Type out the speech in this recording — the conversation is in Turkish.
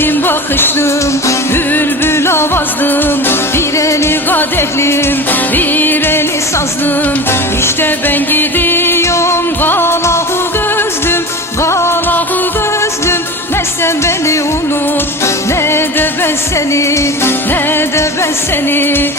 yakıştım Bülbül avazlım Bir eli kadehlim Bir eli sazlım. İşte ben gidiyorum Galahu gözlüm Galahu gözlüm. Ne sen beni unut Ne de ben seni Ne de ben seni.